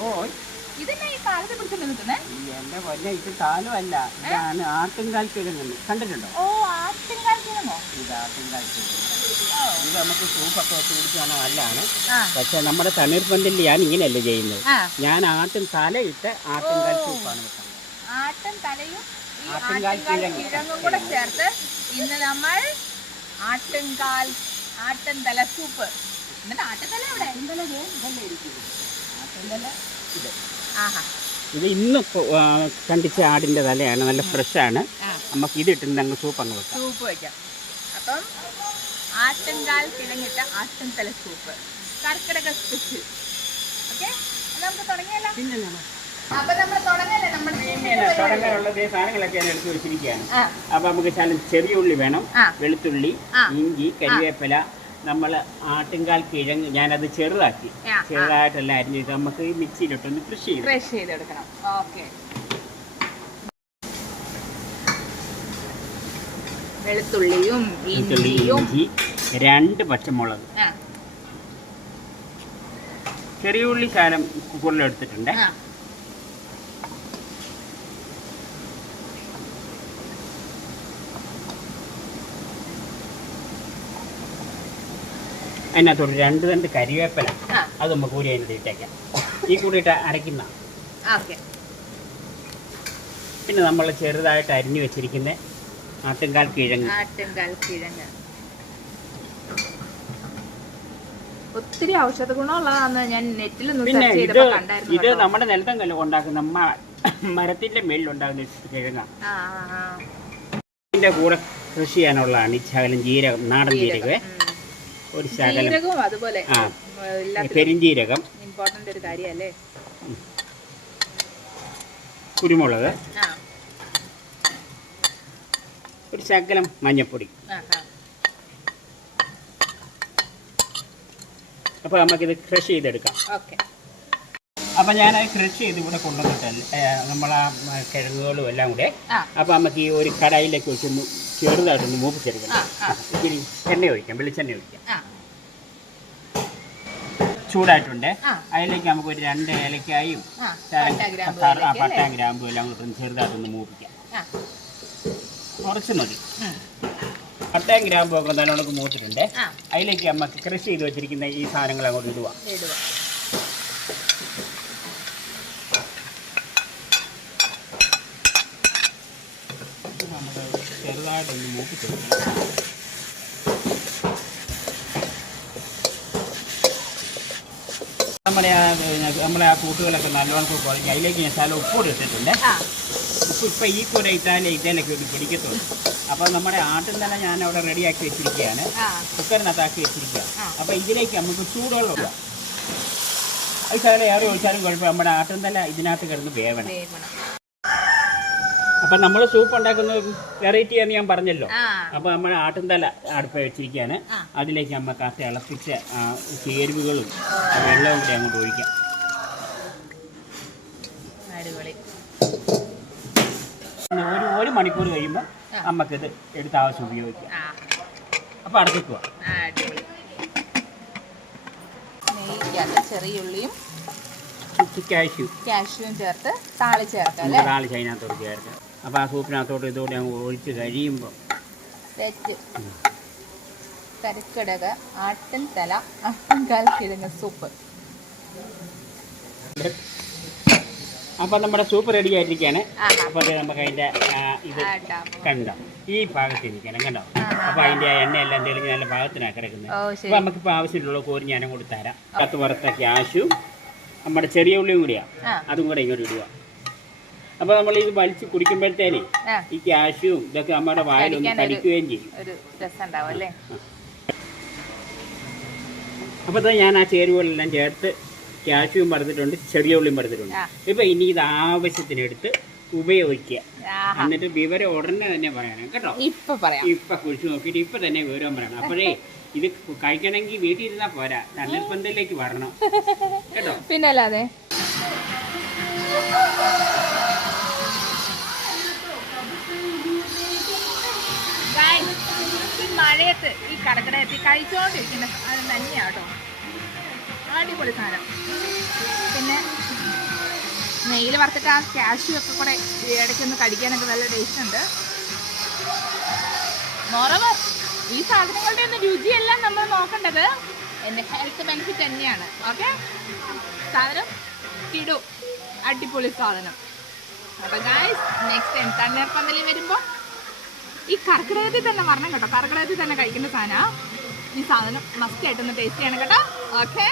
ഓ ഇതെന്നെ ഈ കാലത്തെ പിടിച്ചോണ്ട് നിൽക്കുന്നേ? എന്റെ പൊന്നെ, ഇത് കാലമല്ല, ഇതാണ് ആട്ടുംകാൽ കിഴങ്ങ്. കണ്ടിട്ടുണ്ടോ? ഓ, ആട്ടുംകാൽ കിഴങ്ങോ? ഇത് ആട്ടുംകാൽ കിഴങ്ങ്. ഇത് നമുക്ക് സൂപ്പൊക്കെ വെച്ച് കുടിച്ചാൽ നല്ലതാണ്. പക്ഷെ നമ്മുടെ തണ്ണീർപ്പന്തലിലാണ് ഇങ്ങനെയല്ലേ ചെയ്യുന്നത്. ഞാൻ ആട്ടും തലയിട്ട് ആട്ടുംകാൽ സൂപ്പാണ് വെക്കുന്നത്. ആട്ടും തലയും ആട്ടുംകാൽ കിഴങ്ങും കൂടെ ചേർത്ത് ഇന്ന് നമ്മൾ ആട്ടും തല സൂപ്പ്. എന്നിട്ട് ആട്ടുംതല എവിടെ? ഇത് ഇന്ന് കണ്ടിച്ച ആടിന്റെ തലയാണ്, നല്ല ഫ്രഷാണ്. നമുക്ക് ഇതിട്ട് ഞങ്ങൾ സൂപ്പ് അങ്ങ് വെക്കാം. സൂപ്പ് വയ്ക്കാം. അപ്പം ആട്ടുംകാൽ കിഴങ്ങിട്ട ആട്ടും തല സൂപ്പ്, കർക്കിടക സ്പെഷ്യൽ. ഓക്കെ, നമുക്ക് തുടങ്ങിയല്ലോ. അപ്പൊ നമ്മൾ തുടങ്ങല്ലേ? തുടങ്ങാനുള്ള സാധനങ്ങളൊക്കെ ഞാൻ എടുത്ത് വെച്ചിരിക്കുകയാണ്. അപ്പൊ നമുക്ക് ചെറിയ ഉള്ളി വേണം, വെളുത്തുള്ളി, ഇഞ്ചി, കരിവേപ്പില, നമ്മൾ ആട്ടുംകാൽ കിഴങ്ങ് ഞാനത് ചെറുതായിട്ടെല്ലാം അരിഞ്ഞിട്ട് നമുക്ക് ഈ മിക്സിയിലിട്ടൊന്ന് ക്രഷ് ചെയ്തെടുക്കണം. ഓക്കെ, വെളുത്തുള്ളിയും ഇഞ്ചി, 2 പച്ചമുളക്, ചെറിയ ഉള്ളി ശാലം കുക്കറിലെടുത്തിട്ടുണ്ട്. അതിനകത്തോട്ട് 2 തണ്ട് കരിവേപ്പില, അത് നമുക്ക് കൂടി അതിനകത്ത് ഇട്ടേക്കാം. ഈ കൂടിയിട്ട് അരയ്ക്കുന്ന. പിന്നെ നമ്മൾ ചെറുതായിട്ട് അരിഞ്ഞു വെച്ചിരിക്കുന്ന ആട്ടുംകാൽ കിഴങ്ങ്. ഒത്തിരി ഔഷധ ഗുണമുള്ളതാണെന്ന് ഞാൻ നെറ്റിൽ പിന്നെ ഇത് നമ്മുടെ നിലത്തങ്ങല്ല ഉണ്ടാക്കുന്ന മരത്തിന്റെ മേളിലുണ്ടാകുന്ന കിഴങ്ങാണ്. ഇതിന്റെ കൂടെ കൃഷി ചെയ്യാനുള്ളതാണ് ഈ ശകലം ജീരകം, നാടൻ ജീരകം, ഒരു ശകലം അതുപോലെ പെരിഞ്ജീരകം, ഇമ്പോർട്ടന്റ് ഒരു കാര്യമല്ലേ, കുരുമുളക്, ഒരു ശകലം മഞ്ഞപ്പൊടി. അപ്പോൾ നമുക്കിത് ക്രഷ് ചെയ്തെടുക്കാം. അപ്പം ഞാനത് ക്രഷ് ചെയ്ത് ഇവിടെ കൊണ്ടുവന്നിട്ടല്ല നമ്മളാ കിഴങ്ങുകളും എല്ലാം കൂടെ. അപ്പം നമുക്ക് ഈ ഒരു കടായിലേക്ക് വെച്ച് ചെറുതായിട്ടൊന്ന് മൂപ്പിച്ചെടുക്കണം. ഇച്ചിരി എണ്ണ ഒഴിക്കാം, വെളിച്ചെണ്ണ ഒഴിക്കാം. ചൂടായിട്ടുണ്ട്. അതിലേക്ക് നമുക്ക് ഒരു 2 ഏലക്കായും പട്ടാം ഗ്രാമ്പും എല്ലാം കൂടെ ചെറുതായിട്ടൊന്ന് മൂപ്പിക്കാം. കുറച്ച് മതി. പട്ടാം ഗ്രാമ്പും ഒക്കെ നല്ലോണം മൂത്തിട്ടുണ്ട്. അതിലേക്ക് നമുക്ക് ക്രഷ് ചെയ്ത് വെച്ചിരിക്കുന്ന ഈ സാധനങ്ങൾ അങ്ങോട്ട് ഇടുക. നമ്മൾ ചെറുതായിട്ടൊന്ന് മൂപ്പിച്ചെടുക്കണം. നമ്മളെ ആ കൂട്ടുകളൊക്കെ നല്ലോണം കുഴഞ്ഞ് അതിലേക്ക് ഞാൻ ശകലം ഉപ്പൂടെ ഇട്ടിട്ടുണ്ട്. ഉപ്പ് ഇപ്പം ഈ കൂടെ ഇതിലേക്ക് ഒരു പിടിക്കത്തുള്ളൂ. അപ്പം നമ്മുടെ ആട്ടും തന്നെ ഞാൻ അവിടെ റെഡിയാക്കി വെച്ചിരിക്കുകയാണ്, കുക്കറിനകത്താക്കി വെച്ചിരിക്കുകയാണ്. അപ്പം ഇതിലേക്ക് നമുക്ക് ചൂടുവെള്ളം ഇടുക. അത് ശകലം ഏറെ ഒഴിച്ചാലും കുഴപ്പം, നമ്മുടെ ആട്ടും തന്നെ ഇതിനകത്ത് കിടന്ന് വേവണം. അപ്പം നമ്മൾ സൂപ്പ് ഉണ്ടാക്കുന്ന വെറൈറ്റി എന്ന് ഞാൻ പറഞ്ഞല്ലോ. അപ്പം നമ്മൾ ആട്ടുംതല അടുപ്പ് വെച്ചിരിക്കുകയാണ്. അതിലേക്ക് നമുക്ക് ആ തിളപ്പിച്ച ചേരുവകളും വെള്ളവും കൂടി അങ്ങോട്ട് ഒഴിക്കാം. ഒരു മണിക്കൂർ കഴിയുമ്പോൾ നമുക്കിത് എടുത്ത് ആവശ്യം ഉപയോഗിക്കാം. അപ്പം അടച്ചിക്കുക. ചെറിയ ഉള്ളിയും കാഷ്യൂവും ചേർത്ത് താളിച്ച് അതിനകത്തോട്ട് ചേർക്കുക. അപ്പോൾ ആ സൂപ്പിനകത്തോട്ട് ഇതോടെ അങ്ങ് ഒഴിച്ച് കഴിയുമ്പോൾ കർക്കിടക ആട്ടിൻ തല ആട്ടുംകാൽ കിഴങ്ങ് സൂപ്പ്. അപ്പം നമ്മുടെ സൂപ്പ് റെഡി ആയിരിക്കുകയാണ്. അപ്പോൾ അത് നമുക്ക് അതിൻ്റെ ഇത് കണ്ടോ, ഈ പാകത്തിൽ ഇരിക്കണം കണ്ടോ. അപ്പോൾ അതിൻ്റെ എണ്ണയെല്ലാം തെളിഞ്ഞ് നല്ല പാകത്തിനാണ് കിടക്കുന്നത്. അപ്പോൾ നമുക്കിപ്പോൾ ആവശ്യമുള്ള കോരി ഞാനും കൂടി തരാം. 10 വറുത്ത കാഷ്യൂം നമ്മുടെ ചെറിയ ഉള്ളിയും കൂടിയാണ്, അതും കൂടെ ഇങ്ങോട്ട് ഇടുക. അപ്പോൾ നമ്മൾ ഇത് വലിച്ച് കുടിക്കുമ്പോഴത്തേന് ഈ കാഷ്യൂം ഇതൊക്കെ നമ്മുടെ വായിലൊന്ന് കടിക്കുകയും ചെയ്യും. അപ്പോൾ ഞാൻ ആ ചേരുവകളെല്ലാം ചേർത്ത് കാഷ്യൂം വറുത്തിട്ടുണ്ട്, ചെറിയ ഉള്ളിയും വറുത്തിട്ടുണ്ട്. ഇപ്പം ഇനി ഇത് ആവശ്യത്തിനെടുത്ത് ഉപയോഗിക്കുക. എന്നിട്ട് വിവരം ഉടനെ തന്നെ പറയണം കേട്ടോ. ഇപ്പം കുഴിച്ച് നോക്കിയിട്ട് ഇപ്പം തന്നെ വിവരം പറയണം. അപ്പോഴേ ഇത് കഴിക്കണമെങ്കിൽ വീട്ടിൽ ഇരുന്നാൽ പോരാ, തണ്ണീർപ്പന്തലിലേക്ക് വരണം കേട്ടോ. പിന്നെ അല്ലാതെ മഴയത്ത് ഈ കടക്കടയത്ത് കഴിച്ചോണ്ടിരിക്കുന്ന അത് തന്നെയാട്ടോ, അടിപൊളി സാധനം. പിന്നെ നെയ്യിൽ വറുത്തിട്ട് ആ കാഷ്യൂ ഒക്കെ കൂടെ ഇടയ്ക്കൊന്ന് കടിക്കാനൊക്കെ നല്ല ടേസ്റ്റ് ഉണ്ട്. മോറോവർ ഈ സാധനങ്ങളുടെ ഒന്നും രുചിയെല്ലാം നമ്മൾ നോക്കേണ്ടത് എൻ്റെ ഹെൽത്ത് ബെനിഫിറ്റ് തന്നെയാണ്. ഓക്കെ, സാധനം കിടു, അടിപൊളി സാധനം. അപ്പോൾ ഗായ്സ് നെക്സ്റ്റ് ടൈം തണ്ണീർപ്പന്തലിൽ വരുമ്പോൾ ഈ കർക്കിടകത്തിൽ തന്നെ വരണം കേട്ടോ. കർക്കിടകത്തിൽ തന്നെ കഴിക്കേണ്ട സാധനമാണ് ഈ സാധനം. മസ്റ്റ് ആയിട്ടൊന്ന് ടേസ്റ്റ് ചെയ്യണം കേട്ടോ. ഓക്കെ.